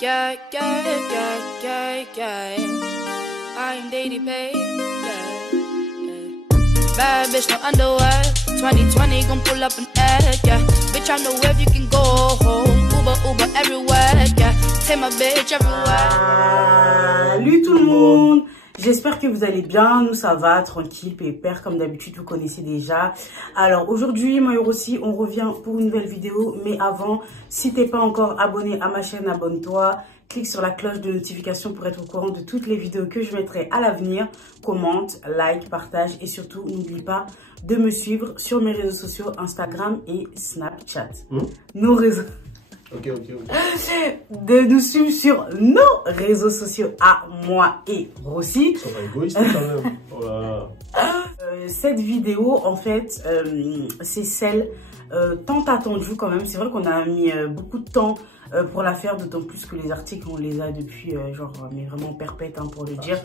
Yeah, yeah, yeah, yeah, yeah. I'm daily paid. Yeah, yeah. Bad bitch, no underwear. 2020 gon' pull up an egg. Yeah, bitch, I'm the wave, you can go home. Uber everywhere. Yeah, take my bitch everywhere. Salut tout le monde. J'espère que vous allez bien, nous ça va, tranquille, pépère, comme d'habitude, vous connaissez déjà. Alors aujourd'hui, moi aussi, on revient pour une nouvelle vidéo, mais avant, si t'es pas encore abonné à ma chaîne, abonne-toi, clique sur la cloche de notification pour être au courant de toutes les vidéos que je mettrai à l'avenir, commente, like, partage et surtout, n'oublie pas de me suivre sur mes réseaux sociaux, Instagram et Snapchat. Nos réseaux... Ok. De nous suivre sur nos réseaux sociaux à moi et Rossi. Ça va égoïste quand même. Oh là là. Cette vidéo, en fait, c'est celle tant attendue quand même. C'est vrai qu'on a mis beaucoup de temps pour la faire, d'autant plus que les articles, on les a depuis, genre, mais vraiment perpète hein, pour le dire.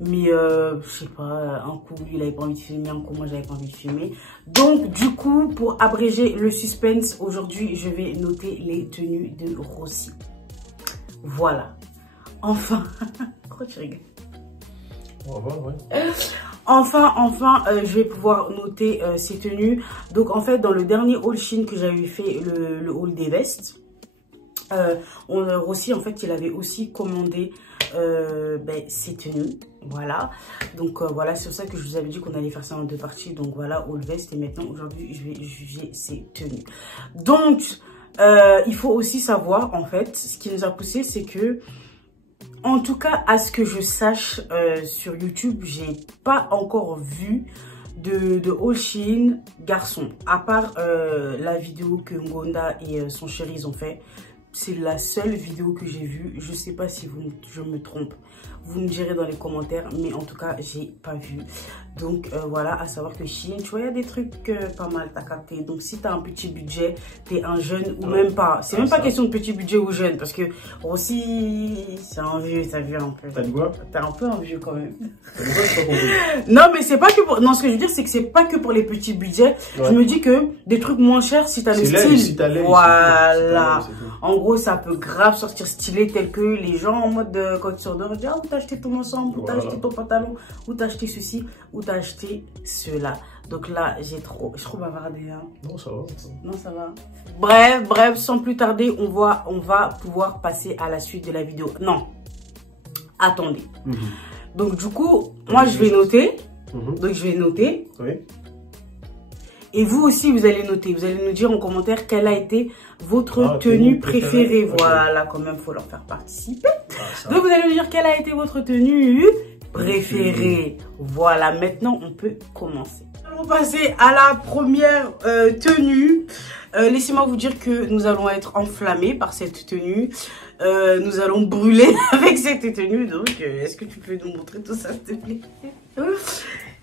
Mais je sais pas, un coup il avait pas envie de filmer, un coup moi j'avais pas envie de filmer. Donc du coup, pour abréger le suspense, aujourd'hui je vais noter les tenues de Rossi. Voilà. Enfin. Pourquoi tu rigoles? On va voir, ouais. Enfin, je vais pouvoir noter ces tenues. Donc en fait, dans le dernier haul Shein que j'avais fait, le haul des vestes, Rossi en fait il avait aussi commandé ces tenues. Voilà, donc voilà, c'est pour ça que je vous avais dit qu'on allait faire ça en deux parties. Donc voilà, haul veste, et maintenant aujourd'hui je vais juger ces tenues. Donc il faut aussi savoir en fait, ce qui nous a poussé, c'est que en tout cas à ce que je sache sur YouTube, j'ai pas encore vu de haul Shein garçon, à part la vidéo que Ngonda et son chéri ils ont fait. C'est la seule vidéo que j'ai vue. Je sais pas si je me trompe. Vous me direz dans les commentaires. Mais en tout cas, j'ai pas vu. Donc voilà, à savoir que Shein, tu vois, il y a des trucs pas mal, t'as capté. Donc si t'as un petit budget, t'es un jeune ou même pas. C'est même pas question de petit budget ou jeune. Parce que aussi, c'est un vieux, t'as vu un peu. T'as dit quoi? T'es un peu un vieux quand même. T'as dit quoi? Je pas compris. Non, mais c'est pas que pour... Non, ce que je veux dire, c'est que c'est pas que pour les petits budgets. Ouais. Je me dis que des trucs moins chers, si t'as le style. Si t'as l'air, voilà. En gros, ça peut grave sortir stylé, tel que les gens en mode quand ils sortent de dire, où t'as acheté ton ensemble, où t'as acheté ton pantalon, où t'as acheté ceci, où t'as acheté cela. Donc là, je suis trop bavardée. Hein. Non, ça va. Non, ça va. Bref, sans plus tarder, on va pouvoir passer à la suite de la vidéo. Non, attendez. Donc du coup, moi je vais noter. Donc je vais noter. Oui. Et vous aussi, vous allez noter. Vous allez nous dire en commentaire quelle a été votre tenue préférée. Voilà, quand même, il faut leur faire participer. Donc, vous allez nous dire quelle a été votre tenue préférée. Voilà, maintenant, on peut commencer. Nous allons passer à la première tenue. Laissez-moi vous dire que nous allons être enflammés par cette tenue. Nous allons brûler avec cette tenue. Donc, est-ce que tu peux nous montrer tout ça, s'il te plaît?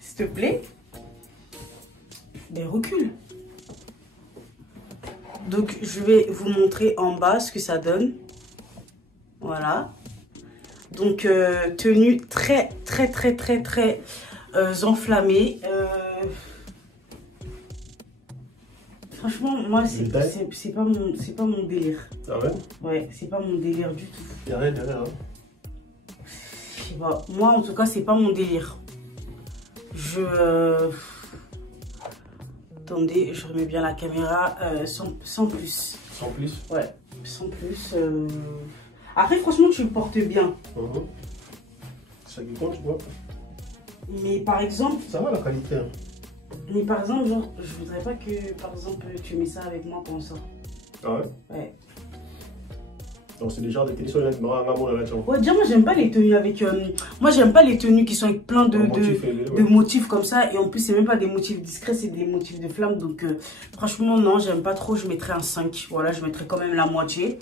S'il te plaît. Des reculs. Donc je vais vous montrer en bas ce que ça donne. Voilà. Donc tenue très enflammée. Franchement, moi c'est pas mon délire. Ah ouais? Ouais, c'est pas mon délire du tout. Y'a rien derrière. Hein. Je sais pas. Moi en tout cas c'est pas mon délire. Attendez, je remets bien la caméra sans plus. Sans plus? Ouais, sans plus. Après, franchement, tu le portes bien. Ça qui compte, tu vois. Mais par exemple... Ça va la qualité. Hein. Mais par exemple, genre, je voudrais pas que, par exemple, tu mets ça avec moi quand on sort. Ah ouais? Ouais. Donc c'est le genre de tenue sur le ouais, déjà moi j'aime pas les tenues avec... moi j'aime pas les tenues qui sont avec plein de motifs comme ça. Et en plus c'est même pas des motifs discrets, c'est des motifs de flamme. Donc franchement non, j'aime pas trop. Je mettrais un 5. Voilà, je mettrais quand même la moitié.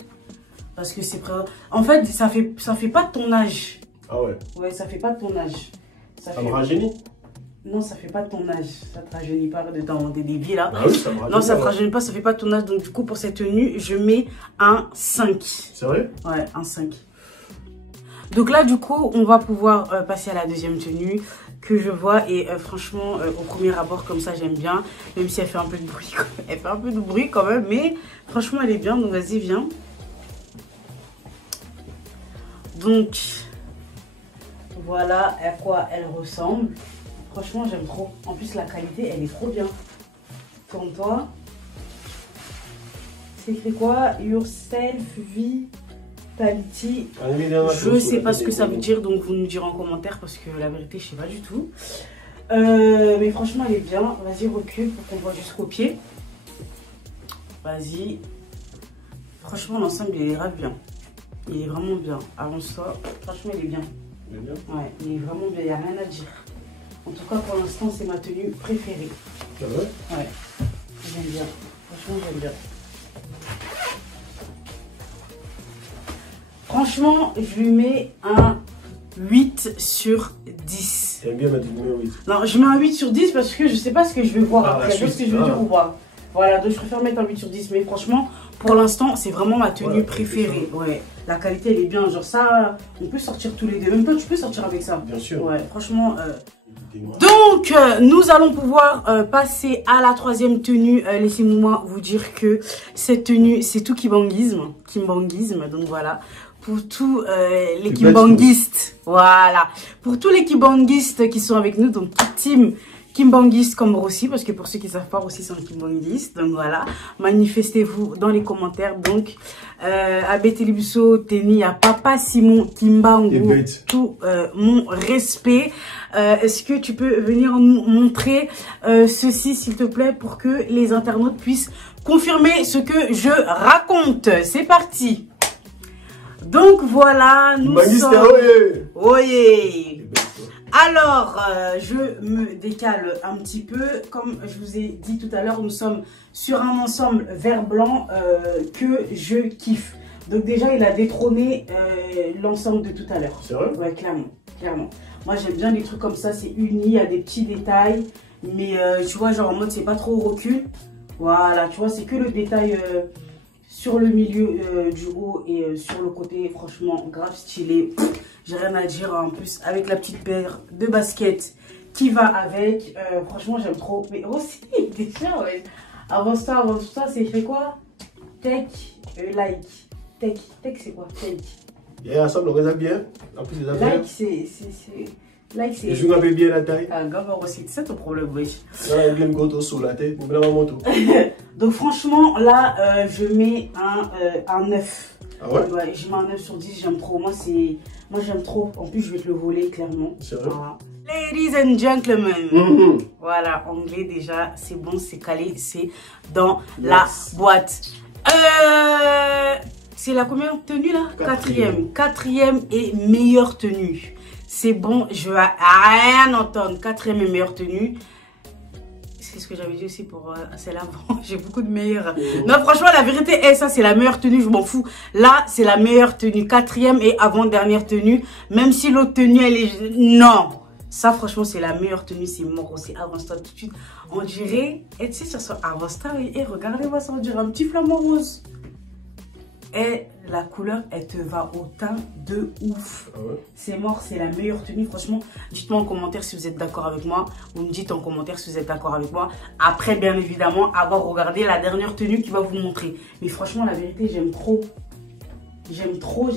Parce que c'est... En fait ça fait pas de ton âge. Ah ouais? Ouais, ça fait pas de ton âge. Ça me rajeunit? Non, ça fait pas de ton âge. Ça te rajeunit pas de t'inventer des vies là. Ah oui, ça me rajeunit. Non, ça te rajeunit pas, ça fait pas de ton âge. Donc du coup, pour cette tenue, je mets un 5. C'est vrai? Ouais, un 5. Donc là, du coup, on va pouvoir passer à la deuxième tenue que je vois. Et franchement, au premier abord, comme ça, j'aime bien. Même si elle fait un peu de bruit. Elle fait un peu de bruit quand même. Mais franchement, elle est bien. Donc vas-y, viens. Donc, voilà à quoi elle ressemble. Franchement, j'aime trop. En plus, la qualité, elle est trop bien. Tourne-toi. C'est écrit quoi? Yourself, Vitality. Je sais pas ce que ça veut dire, donc vous nous direz en commentaire parce que la vérité, je sais pas du tout. Mais franchement, elle est bien. Vas-y, recule pour qu'on voit jusqu'au pied. Vas-y. Franchement, l'ensemble, il est grave bien. Il est vraiment bien. Avance-toi. Franchement, il est bien. Il est bien? Ouais, il est vraiment bien. Il n'y a rien à dire. En tout cas, pour l'instant, c'est ma tenue préférée. Ah ouais? Ouais. J'aime bien. Franchement, j'aime bien. Franchement, je lui mets un 8 sur 10. T'aimes bien mettre du numéro 8? Non, je mets un 8 sur 10 parce que je sais pas ce que je vais voir après. Je sais pas ce que je veux dire ou pas. Voilà, donc je préfère mettre un 8 sur 10. Mais franchement, pour l'instant, c'est vraiment ma tenue préférée. Ouais, la qualité, elle est bien. Genre ça, on peut sortir tous les deux. Même toi, tu peux sortir avec ça. Bien sûr. Ouais, franchement... Donc, nous allons pouvoir passer à la troisième tenue. Laissez-moi vous dire que cette tenue, c'est tout kimbanguisme. Donc voilà. Pour tous les kimbanguistes. Voilà. Pour tous les kimbanguistes qui sont avec nous. Donc, team kimbanguiste comme Rossi. Parce que pour ceux qui ne savent pas, Rossi sont kimbanguistes. Donc voilà. Manifestez-vous dans les commentaires. Donc, Abbé Télibusso, Teni, à Papa Simon, Kimbangu. Tout mon respect. Est-ce que tu peux venir nous montrer ceci, s'il te plaît, pour que les internautes puissent confirmer ce que je raconte. C'est parti. Donc voilà, nous sommes... Oyez. Alors, je me décale un petit peu. Comme je vous ai dit tout à l'heure, nous sommes sur un ensemble vert blanc que je kiffe. Donc déjà, il a détrôné l'ensemble de tout à l'heure. C'est vrai? Ouais, clairement. Moi, j'aime bien les trucs comme ça, c'est uni, il y a des petits détails. Mais tu vois, genre en mode, c'est pas trop au recul. Voilà, tu vois, c'est que le détail sur le milieu du haut et sur le côté, franchement, grave stylé. J'ai rien à dire en plus, avec la petite paire de baskets qui va avec. Franchement, j'aime trop. Mais aussi, déjà, ouais. Avant ça, c'est écrit quoi? Tech, like. Tech, c'est quoi? Tech. Yeah, ça me regarde bien. En plus, les affaires. Like, c'est... Like, c'est... Je m'appelle bien la taille. Ah, grave, aussi, c'est ça ton problème, oui. Là, il me goûte sur la tête. Donc, franchement, là, je mets un 9. Ah ouais? Ouais, je mets un 9 sur 10, j'aime trop. Moi, j'aime trop. En plus, je vais te le voler, clairement. C'est vrai? Voilà. Ladies and gentlemen. Voilà, anglais déjà, c'est bon, c'est calé, c'est dans la boîte. C'est la combien tenue là? Quatrième et meilleure tenue. C'est bon, je vais rien entendre. Quatrième et meilleure tenue. C'est ce que j'avais dit aussi pour celle avant. J'ai beaucoup de meilleures. Non, franchement, la vérité, ça c'est la meilleure tenue, je m'en fous. Là, c'est la meilleure tenue. Quatrième et avant-dernière tenue. Même si l'autre tenue, elle est... Non. Ça, franchement, c'est la meilleure tenue. C'est mort. C'est Avance-toi tout de suite. On dirait... Et tu sais, sur son Avance-toi, et regardez-moi ça, on dirait un petit flamant rose. Et la couleur, elle te va au teint de ouf. Ah ouais. C'est mort, c'est la meilleure tenue. Franchement, dites-moi en commentaire si vous êtes d'accord avec moi. Vous me dites en commentaire si vous êtes d'accord avec moi. Après, bien évidemment, avoir regardé la dernière tenue qui va vous montrer. Mais franchement, la vérité, j'aime trop. J'aime trop.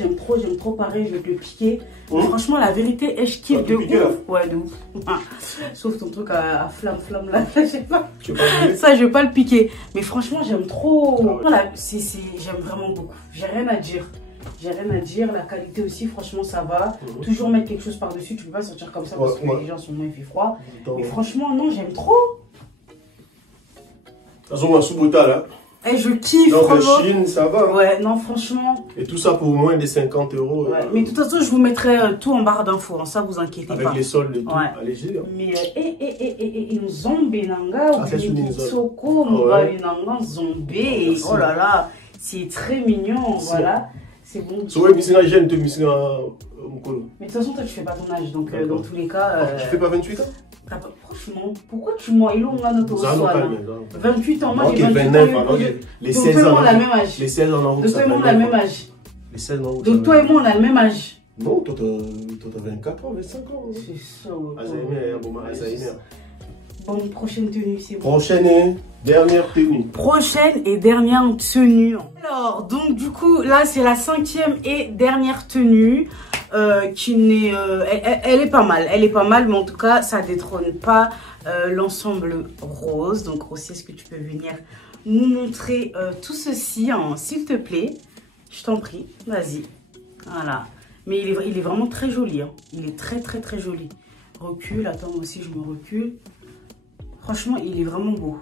Pareil, je vais te le piquer. Franchement, la vérité, je kiffe de ouf. Ouais, de ouf. Sauf ton truc à flamme là, je sais pas. Ça, je vais pas le piquer. Mais franchement, j'aime trop. Voilà, j'aime vraiment beaucoup. J'ai rien à dire. La qualité aussi, franchement, ça va. Toujours mettre quelque chose par-dessus. Tu peux pas sortir comme ça parce que les gens sont moins, il fait froid. Mais franchement, non, j'aime trop. De toute façon, on va sous-botal, là. Et je kiffe. Donc, Chine, ça va. Ouais, non, franchement. Et tout ça pour moins de 50 €. Ouais, mais de toute façon, je vous mettrai tout en barre d'infos. Hein, ça, vous inquiétez pas. Avec les soldes et tout. Ouais. Allégé. Hein. Mais, une zombie, nanga, ou une soko, nanga, zombie. Oh là là, c'est très mignon. Voilà. C'est bon. So, ouais, mais c'est j'aime te misser Mukolo. Mais de toute façon, toi, tu fais pas ton âge. Donc, dans tous les cas. Tu fais pas 28 ans? Franchement, pourquoi tu mens? Il a notre 28 ans, moi j'ai 29 ans. Les 16 ans, on a le même âge. Les 16 ans, donc toi et moi on a le même âge. Les 16 ans, donc toi et moi on a le même âge. Non, toi t'as 24 ans, 25 ans. C'est ça, ouais. Alzheimer. Bon, prochaine tenue, c'est bon. Prochaine et dernière tenue. Alors, donc du coup, là c'est la 5e et dernière tenue. qui n'est... elle est pas mal. Elle est pas mal, mais en tout cas, ça détrône pas l'ensemble rose. Donc, aussi, est-ce que tu peux venir nous montrer tout ceci, hein, s'il te plaît? Je t'en prie, vas-y. Voilà. Mais il est vraiment très joli. Hein. Il est très, très, très joli. Recule. Attends, moi aussi, je me recule. Franchement, il est vraiment beau.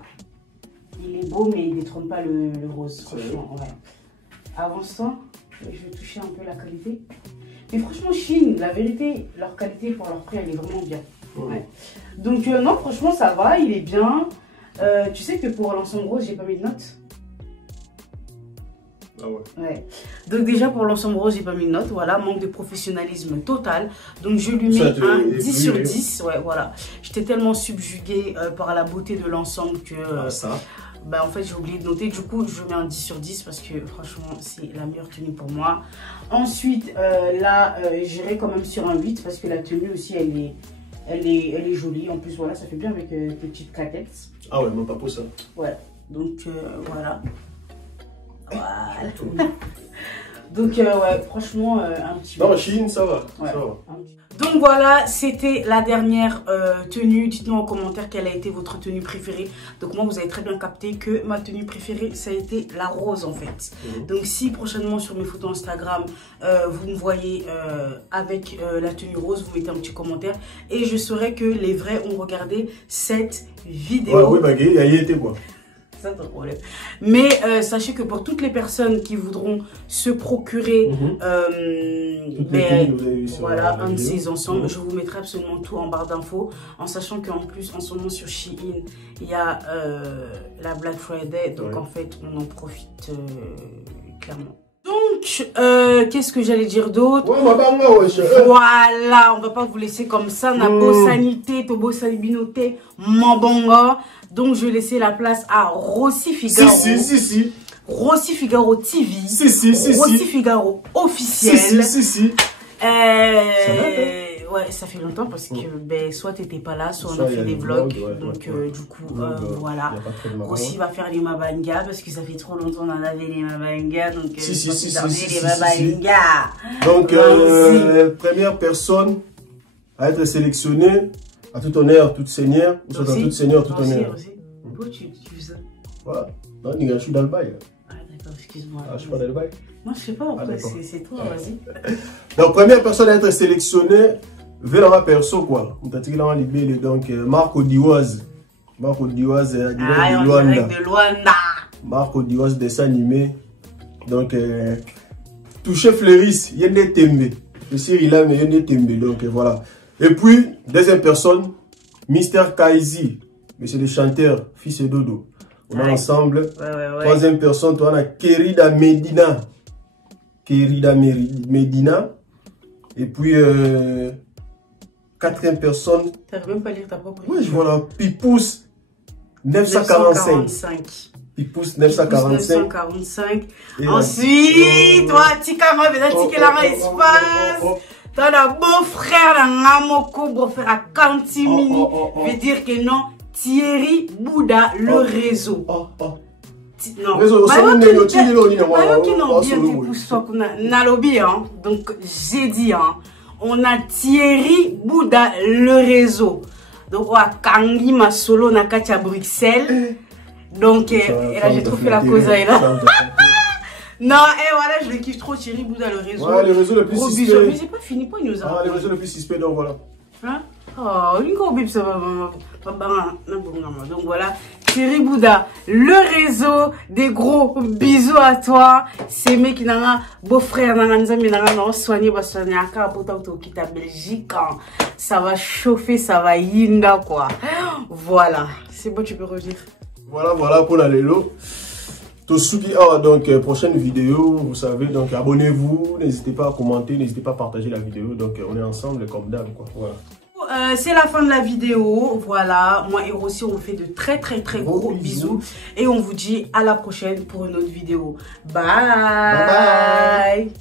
Il est beau, mais il ne détrône pas le rose. Franchement, ouais. Avance-toi. Je vais toucher un peu la qualité. Mais franchement, Shein, la vérité, leur qualité pour leur prix, elle est vraiment bien. Ouais. Donc, non, franchement, ça va. Il est bien. Tu sais que pour l'ensemble rose, j'ai pas mis de note. Ah ouais. Ouais. Donc déjà pour l'ensemble rose, j'ai pas mis de note, voilà, manque de professionnalisme total. Donc je lui mets un 10 sur 10, ouais, voilà. J'étais tellement subjuguée par la beauté de l'ensemble que bah, en fait j'ai oublié de noter. Du coup je mets un 10 sur 10 parce que franchement c'est la meilleure tenue pour moi. Ensuite là j'irai quand même sur un 8 parce que la tenue aussi elle est jolie. En plus voilà, ça fait bien avec tes petites claquettes. Ah ouais, mon papa ça. Ouais, donc voilà. Voilà. Donc ouais, franchement un petit peu. Non, Shein, ça va. Ouais. Ça va. Donc voilà, c'était la dernière tenue. Dites-nous en commentaire quelle a été votre tenue préférée. Donc moi, vous avez très bien capté que ma tenue préférée, ça a été la rose en fait. Donc si prochainement sur mes photos Instagram, vous me voyez avec la tenue rose, vous mettez un petit commentaire. Et je saurai que les vrais ont regardé cette vidéo. Ouais, oui, bah, il y a été quoi. Ça, c'est un problème. Mais sachez que pour toutes les personnes qui voudront se procurer voilà, un de ces ensembles, je vous mettrai absolument tout en barre d'infos, en sachant qu'en plus en ce moment sur Shein il y a la Black Friday, donc en fait on en profite clairement. Donc, qu'est-ce que j'allais dire d'autre? Voilà, on va pas vous laisser comme ça. Na beau sanité, to beau salibinoté, mambonga. Donc, je vais laisser la place à Rossi Figaro. Si. Rossi Figaro TV. Si. Rossi Figaro officiel. Si. Ouais, ça fait longtemps parce que ben, soit t'étais pas là, soit on a fait des vlogs. Donc, du coup, voilà. Rossi va faire les Mabanga parce que ça fait trop longtemps qu'on en avait les Mabanga. Donc, les Mabanga. Donc, première personne à être sélectionnée, à tout honneur, tout seigneur, ou soit à tout seigneur, tout honneur. Pourquoi tu fais ça? Voilà. Non, je suis dans le bail. Ah, d'accord, excuse-moi. Ah, je suis pas dans le bail. Non, je sais pas, après, c'est toi, vas-y. Donc, première personne à être sélectionnée, vers ma perso, quoi. Donc, Marco Diaz. Marco Diaz, de Luanda. Marco Diaz, dessin animé. Donc, touché Fleuris, il y a des tembe. Je sais, il a, mais il y a des tembe. Donc, voilà. Et puis, deuxième personne, Mister Kaizi. Mais c'est le chanteur, fils de Dodo. On est ensemble. Troisième personne, tu as Kerida Medina. Kerida Medina. Et puis, quatrième personne. Tu n'arrives même pas à lire ta propre. Oui, voilà. Pipous 945. Pipous 945. Ensuite, toi, Tikama, Tika espace. Toi, le beau-frère d'un beau-frère à Kantimini. Veut dire que non, Thierry Bouddha, le réseau. Non, donc j'ai dit, on a Thierry Bouddha, le réseau. Donc, on a Kangi Masolo, Nakatia Bruxelles. Donc, et là, j'ai trop fait la cause là. Non, et voilà, je le kiffe trop, Thierry Bouddha, le réseau. Ouais, le réseau le plus suspect. Mais c'est pas fini, pas nous. Ah, le réseau le plus suspect, donc voilà. Hein? Oh, une gros bip, ça va. Donc voilà, Thierry Bouddha, le réseau, des gros bisous à toi. C'est mec qui n'a beau-frère, n'a soigné, à Belgique. Ça va chauffer, ça va yinda, quoi. Voilà, c'est bon, tu peux redire. Voilà pour la Lelo. Donc, prochaine vidéo, vous savez, donc abonnez-vous, n'hésitez pas à commenter, n'hésitez pas à partager la vidéo. Donc, on est ensemble comme d'hab, quoi. Voilà. C'est la fin de la vidéo. Voilà, moi et Rossi, on vous fait de très gros bisous. Et on vous dit à la prochaine pour une autre vidéo. Bye.